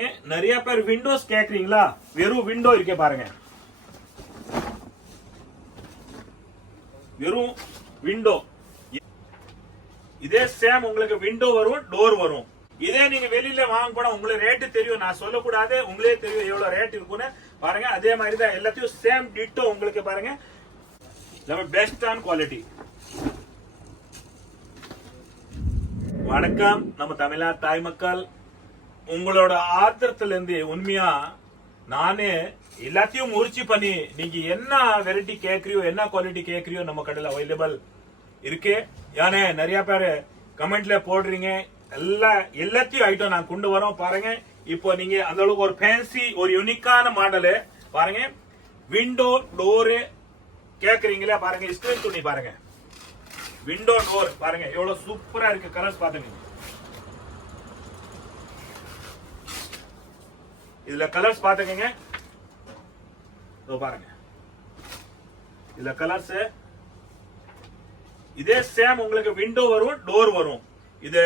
பாருங்க. நிறைய பேர் விண்டோஸ் கேக்குறீங்களா? வெறும் விண்டோ இருக்கே பாருங்க, வெறும் விண்டோ. இதே சேம் உங்களுக்கு விண்டோ வரும், டோர் வரும். இதே நீங்க வெளியில வாங்க போனா உங்களுக்கு ரேட்டு தெரியும், நான் சொல்லக்கூடாது, உங்களே தெரியும் எவ்வளவு ரேட் இருக்குன்னு பாருங்க. அதே மாதிரி தான் எல்லாத்தையும் சேம் டிட்டோ உங்களுக்கு பாருங்க, பெஸ்டான குவாலிட்டி. வணக்கம் நம்ம தமிழா தாய் மக்கள். உங்களோட ஆத்திரத்துல இருந்து உண்மையா நானே எல்லாத்தையும் முயற்சி பண்ணி நீங்க என்ன வெரைட்டி கேக்குறியோ என்ன குவாலிட்டி கேக்குறியோ நம்ம கடையில அவைலபிள் இருக்கு. யானே நிறைய பேரு கமெண்ட்ல போடுறீங்க, எல்லாத்தையும் ஐட்டம் நான் கொண்டு வரோம் பாருங்க. இப்போ நீங்க அந்த அளவுக்கு ஒரு ஃபேன்சி ஒரு யூனிக்கான மாடலு பாருங்க, விண்டோ டோரு கேக்குறீங்களா பாருங்க, ஸ்கிரீன் துணி பாருங்க, விண்டோ டோர் பாருங்க எவ்வளவு சூப்பரா இருக்கு. கலர்ஸ் பாத்துங்க, இதுல கலர்ஸ் பாத்துக்கங்க, பாருங்க இதுல கலர்ஸ். இதே சேம் உங்களுக்கு விண்டோ வரும், டோர் வரும். இது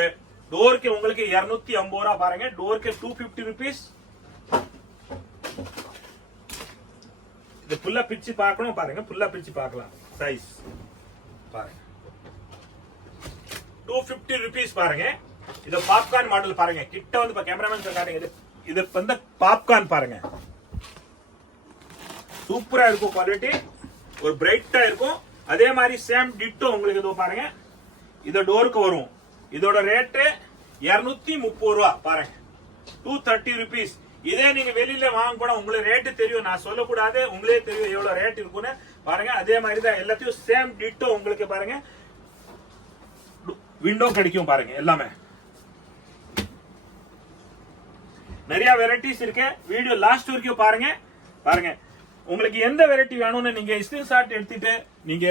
டோருக்கு உங்களுக்கு 250 ரூபா பாருங்க, டோருக்கு 250 rupees. இது ஃபுல்லா பிச்சு பார்க்கணும் பாருங்க, ஃபுல்லா பிச்சு பார்க்கலாம். சைஸ் பாருங்க 250 rupees பாருங்க. இது பாப்கார்ன் மாடல் பாருங்க, கிட்ட வந்து கேமராமேன் காட்டுங்க. இது வந்து பாப்கார்ன் பாருங்க, சூப்பரா இருக்கும் குவாலிட்டி, ஒரு பிரைட்டா இருக்கும். அதே மாதிரி சேம் டிட்டோ உங்களுக்கு இதோ பாருங்க, இது டோருக்கு வரும். இதோட ரேட்டு 230 ரூபா பாருங்க, 230 rupees. இதே நீங்க வெளியில வாங்க போனா உங்களுக்கு ரேட்டு தெரியும், நான் சொல்லக்கூடாது, உங்களே தெரியும் எவ்வளவு ரேட் இருக்குன்னு பாருங்க. அதே மாதிரி தான் எல்லாத்தையும் சேம் டிட்டோ உங்களுக்கு பாருங்க, விண்டோ கிடைக்கும் பாருங்க. எல்லாமே நிறைய வெரைட்டிஸ் இருக்கு, வீடியோ லாஸ்ட் வரைக்கும் பாருங்க. பாருங்க உங்களுக்கு எந்த வெரைட்டி வேணும்னு நீங்க ஸ்கிரீன்ஷாட் எடுத்துட்டு நீங்க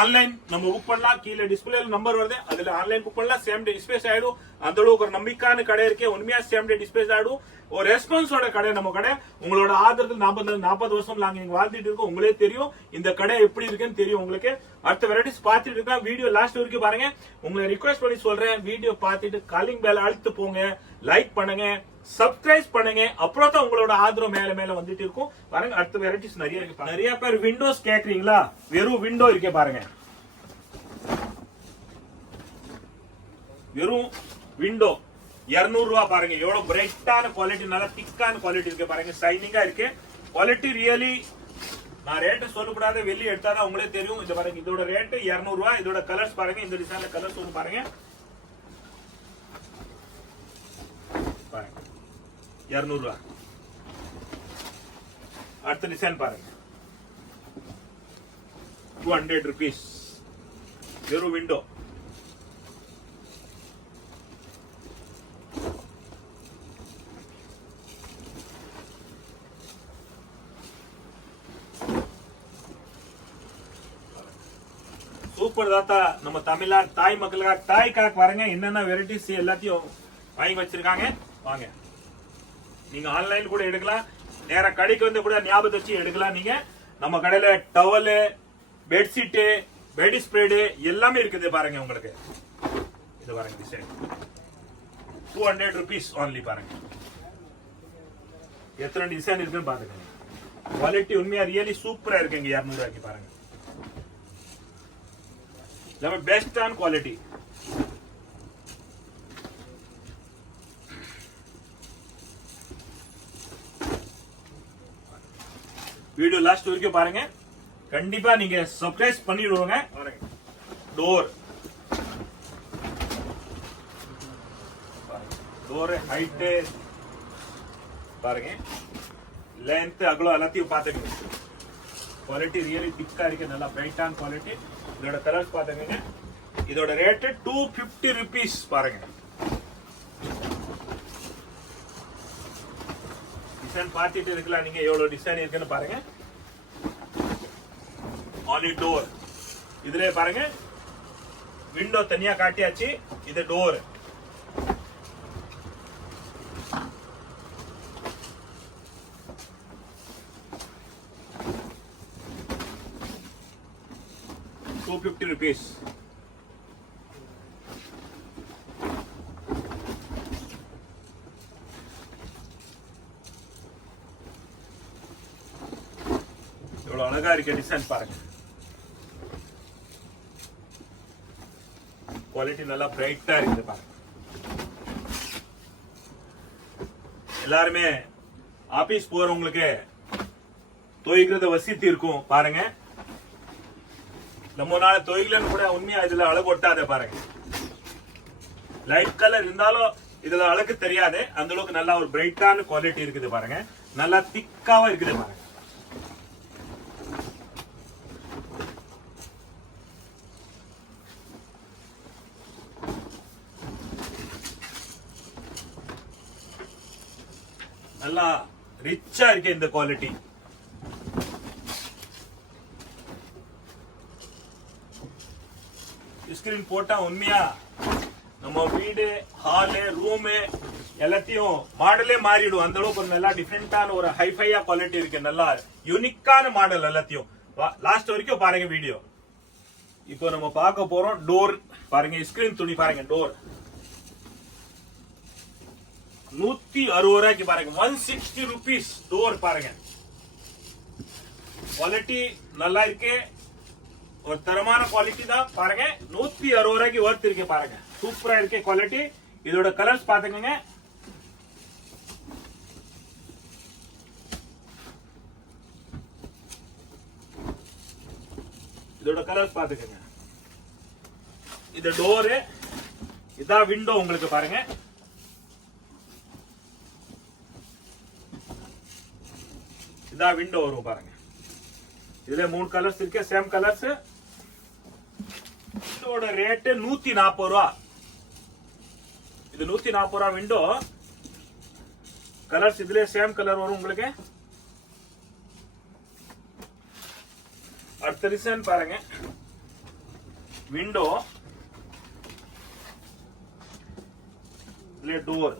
ஆன்லைன் நம்ம புக் பண்ணலாம். கீழே டிஸ்பிளே நம்பர் வருது, அதுல ஆன்லைன் புக் பண்ணலாம். சேம் டே டிஸ்பேச் ஆயிடும். அந்த அளவுக்கு ஒரு நம்பிக்கையான கடை இருக்கு, உண்மையா சேம் டே டிஸ்பேச் ஆயிடும். ஒரு ரெஸ்பான்ஸோட கடை நம்ம கடை. உங்களோட ஆதரத்தில் 40 வருஷம் நாங்க இங்க வாழ்ந்துட்டு இருக்கோம். உங்களே தெரியும் இந்த கடை எப்படி இருக்குன்னு தெரியும் உங்களுக்கு. அடுத்த வெரைட்டிஸ் பார்த்துட்டு இருக்கா, வீடியோ லாஸ்ட் வரைக்கும் பாருங்க. உங்களை ரிக்வெஸ்ட் பண்ணி சொல்றேன், வீடியோ பார்த்துட்டு காலிங் பெல் அழுத்து போங்க, லைக் பண்ணுங்க, சப்ஸ்கிரைப் பண்ணுங்க. அப்புறம் தான் உங்களோட ஆதரவு மேல மேல வந்துட்டு இருக்கும் பாருங்க. அடுத்த வெரைட்டிஸ் நிறைய இருக்கு. நிறைய பேர் விண்டோஸ் கேக்குறீங்களா? வெறும் விண்டோ இருக்கே பாருங்க, வெறும் விண்டோ 200 ரூபா பாருங்க. எவ்வளவு பிரைட்டான குவாலிட்டி, நல்லா திக்கான குவாலிட்டி இருக்கு பாருங்க, ஷைனிங்கா இருக்கு குவாலிட்டி. ரியலி நான் ரேட்டு சொல்லக்கூடாது, வெளியே எடுத்தாதான் உங்களே தெரியும். இது பாருங்க, இதோட ரேட்டு 200 ரூபா. இதோட கலர்ஸ் பாருங்க, இந்த டிசைன்ல கலர்ஸ் ஒன்று பாருங்க, பாருங்க 200 ரூபா. அடுத்த டிசைன் பாருங்க 200 rupees, வெறும் விண்டோ. சூப்பர் தாத்தா நம்ம தமிழ்நாடு தாய் மக்களுக்காக தாய்க்காக பாருங்க என்னென்ன வெரைட்டிஸ் எல்லாத்தையும் வாங்கி வச்சிருக்காங்க. வாங்க, நீங்க ஆன்லைன் கூட எடுக்கலாம், நேர கடைக்கு வந்து கூட ஞாபகம் வச்சு எடுக்கலாம். நீங்க நம்ம கடையில டவல், பெட்ஷீட், பெட் ஸ்ப்ரெட் எல்லாமே இருக்குது பாருங்க. உங்களுக்கு இது பாருங்க டிசைன் 200 rupees only பாருங்க. எத்தனை டிசைன் இருக்குன்னு பாத்துக்கோங்க. குவாலிட்டி உண்மையா ரியலி சூப்பரா இருக்குங்க. 200 ரூபாய்க்கு பாருங்க, best on quality. Video last வரைக்கும் பாருங்க, கண்டிப்பா நீங்க சப்ஸ்கிரைப் பண்ணிடுவாங்க. டோர் டோர் ஹைட் பாருங்க, லென்த் அகலம் எல்லாத்தையும் பாத்துக்கங்க. குவாலிட்டி ரியலி திக்கா இருக்கு, நல்லா பிரைட்டான குவாலிட்டி. இதோட கலர்ஸ் பாத்துக்கங்க. இதோட ரேட் 250 rupees பாருங்க. டிசைன் பார்த்துட்டு இருக்கலாம், நீங்க எவ்வளவு டிசைன் இருக்குன்னு பாருங்க. Only door. இதுல பாருங்க விண்டோ தனியா காட்டியாச்சு, இது டோர். ₹250. எவ்வளவு அழகா இருக்க டிசைன் பாருங்க. குவாலிட்டி நல்லா பிரைட்டா இருக்குது பாருங்க. எல்லாருமே ஆபீஸ் போறவங்களுக்கு துவைக்கிறத வசதி இருக்கும் பாருங்க. நம்ம நாள் துவைக்கலன்னு கூட உண்மையா இதுல அழகு ஒட்டாத பாருங்க. லைட் கலர் இருந்தாலும் இதுல அழகு தெரியாது. அந்த அளவுக்கு நல்லா ஒரு பிரைட்டான குவாலிட்டி இருக்குது பாருங்க. நல்லா திக்காவா இருக்குது பாருங்க. நல்லா ரிச்சா இருக்கு இந்த குவாலிட்டி. ஸ்கிரீன் போட்டா உண்மையா நம்ம வீடு, ஹாலு, ரூமு எல்லாத்தையும் மாடலே மாறிடும். அந்த அளவுக்கு ஒரு நல்லா டிஃபரெண்டான ஒரு ஹைஃபையா குவாலிட்டி இருக்கு. நல்லா யூனிக்கான மாடல் எல்லாத்தையும். லாஸ்ட் வரைக்கும் பாருங்க வீடியோ. இப்போ நம்ம பார்க்க போறோம் டோர் பாருங்க. ஸ்கிரீன் துணி பாருங்க. டோர் 160 ரூபாய்க்கு பாருங்க. 160 rupees டோர் பாருங்க. குவாலிட்டி நல்லா இருக்கு. ஒரு தரமான குவாலிட்டி தான் பாருங்க. 160 ரூபாய்க்கு ஒர்த் இருக்கு பாருங்க. சூப்பரா இருக்கு குவாலிட்டி. இதோட கலர்ஸ் பாத்துக்கங்க. இதோட கலர்ஸ் பாத்துக்கங்க. இது டோரு, இதான் விண்டோ உங்களுக்கு பாருங்க. இதான் விண்டோ வரும் பாருங்க. இதுல 3 கலர்ஸ் இருக்கு. Same colours. விண்டோட ரேட் 140 ரூபா. இது 140 ரூபா விண்டோ. கலர்ஸ் இதுல சேம் கலர் வரும் உங்களுக்கு. அடுத்த டிசைன் பாருங்க. விண்டோ இதுல டோர்.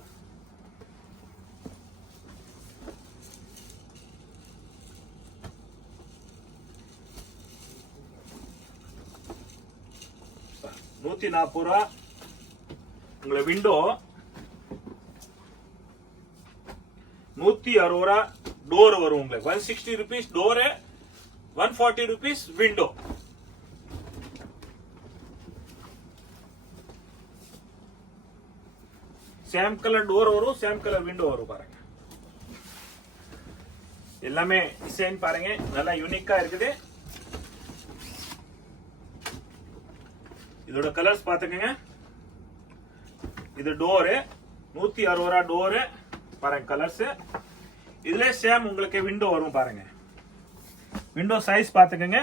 ₹140 உங்களை விண்டோ. 160 டோர் வரும் உங்களுக்கு. 160 rupees door, 140 rupees window. Same colour door வரும், சேம் கலர் விண்டோ வரும் பாருங்க. எல்லாமே டிசைன் பாருங்க நல்லா யூனிக்கா இருக்குது. இதோட கலர்ஸ் பாத்துக்கங்க. இது டோரு 160 டோரு பாருங்க. கலர்ஸ் இதுல சேம் உங்களுக்கு விண்டோ வரும் பாருங்க. விண்டோ சைஸ் பாத்துக்கங்க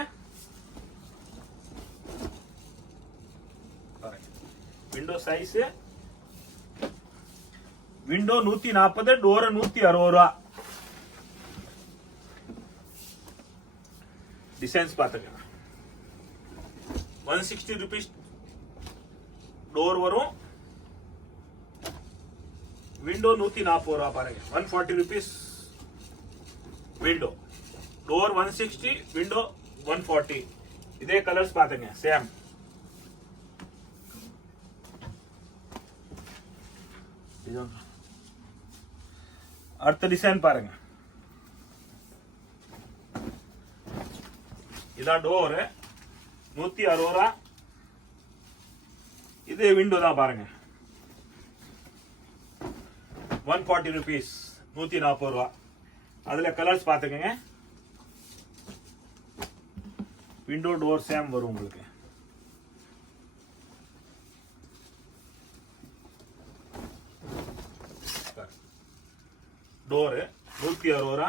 பாருங்க. Window size window 140, door 160. Designs பாத்துக்கங்க. 160 rupees டோர் வரும். விண்டோ 140 பாருங்க. 140 rupees விண்டோ. Door 160, window 140. இதே கலர்ஸ் பாத்துங்க சேம். அடுத்த டிசைன் பாருங்க. இதான் டோர் 160. இது விண்டோ தான் பாருங்க. 140 rupees 140. அதுல கலர்ஸ் பாத்துக்கங்க. விண்டோ டோர் சேம் வரும் உங்களுக்கு. டோர் 160.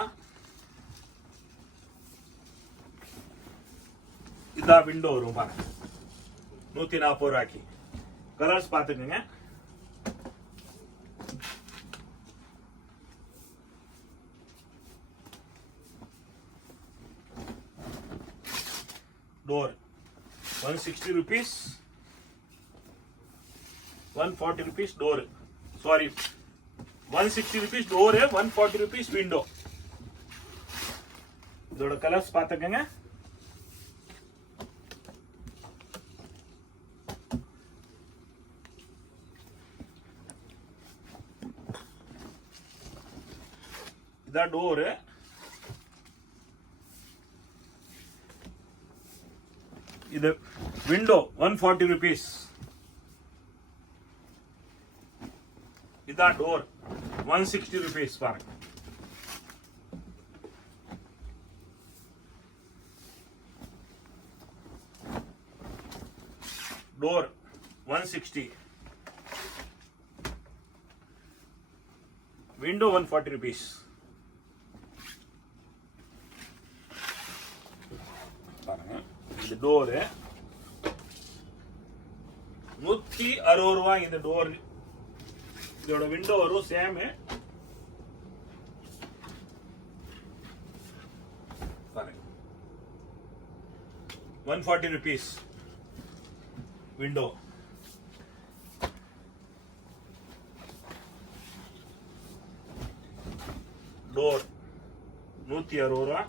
இதான் விண்டோ வரும் பாருங்க. 140 ரூபாய்க்கு. கலர்ஸ் பாத்துக்கங்க. Door 160 rupees, 140 rupees door. Sorry, 160 rupees door, 140 rupees window. இதோட கலர்ஸ் பாத்துக்கங்க. இதான் டோர். இது விண்டோ 140 rupees. இதான் டோர் 160 rupees பாருங்க. Door 160, window 140 rupees. பாருங்க இந்த டோர் 160 ரூபாய். இந்த டோர் இதோட விண்டோ வரும் சேம். பாருங்க 140 rupees விண்டோ. டோர் 160 ரூபா.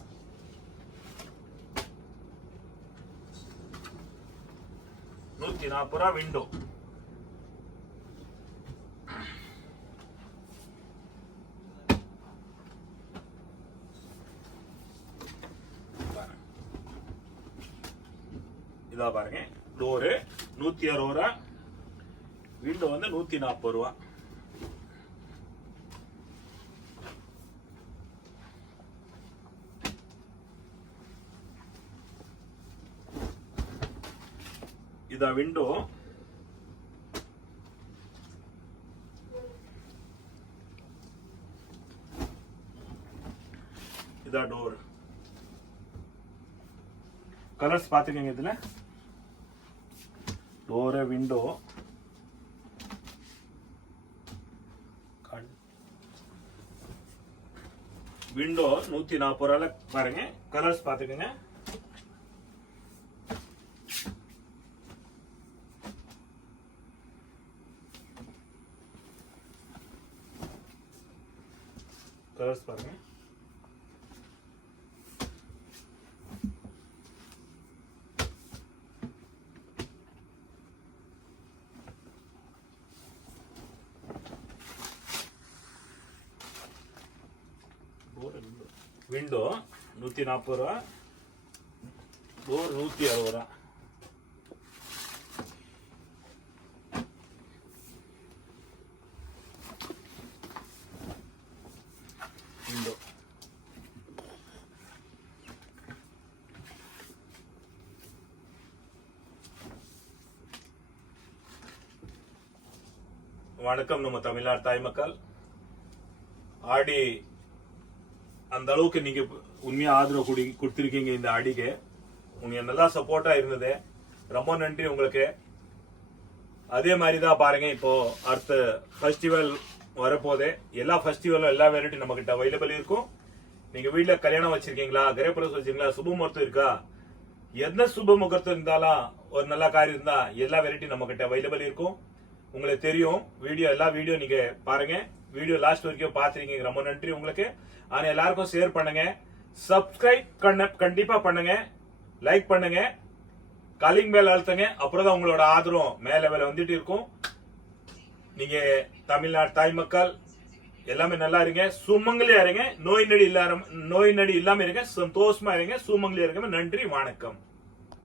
₹140 விண்டோ. இதா பாருங்க டோரு 160 ரூபா, விண்டோ வந்து 140 ரூபா. இதா விண்டோ. இதா டோர். கலர்ஸ் பாத்துக்கங்க. இதுல டோர், விண்டோ, விண்டோ 140 ரூபாய்ல பாருங்க. கலர்ஸ் பாத்துக்கங்க. கலர்ஸ் பாருங்க. விண்டோ 140 ரூபா, டோர் 160 ரூபா. விண்டோ வணக்கம் நம்ம தமிழ்நாடு தாய் மக்கள். ஆடி அந்த அளவுக்கு நீங்க உண்மையா ஆதரவு கொடுத்திருக்கீங்க. இந்த ஆடிக்கு உங்க நல்லா சப்போர்ட்டா இருந்தது, ரொம்ப நன்றி உங்களுக்கு. அதே மாதிரிதான் பாருங்க, இப்போ அடுத்த ஃபெஸ்டிவல் வரப்போதே. எல்லா ஃபெஸ்டிவலும் எல்லா வெரைட்டி நம்ம கிட்ட அவைலபிள் இருக்கும். நீங்க வீட்டுல கல்யாணம் வச்சிருக்கீங்களா, கிரகப்பிரவேசம் வச்சிருக்கீங்களா, சுப முகூர்த்தம் இருக்கா, எந்த சுப முகூர்த்தம் இருந்தாலும் ஒரு நல்ல காரியம் இருந்தா எல்லா வெரைட்டி நம்ம கிட்ட அவைலபிள் இருக்கும். உங்களுக்கு தெரியும். எல்லா வீடியோ நீங்க பாருங்க. வீடியோ லாஸ்ட் வரைக்கும் பாத்துருக்கீங்க, ரொம்ப நன்றி உங்களுக்கு. ஆனா எல்லாருக்கும் ஷேர் பண்ணுங்க, சப்ஸ்கிரைப் கண்டிப்பா பண்ணுங்க, லைக் பண்ணுங்க, காலிங் பெல் அழுத்துங்க. அப்புறம் உங்களோட ஆதரவும் மேல லெவல்ல வந்துட்டு இருக்கும். நீங்க தமிழ்நாடு தாய் மக்கள் எல்லாமே நல்லா இருங்க, சுமங்கலியா இருங்க, நோய் நடி இல்லாம இருங்க, சந்தோஷமா இருங்க, சுமங்கலியா இருங்க. நன்றி, வணக்கம்.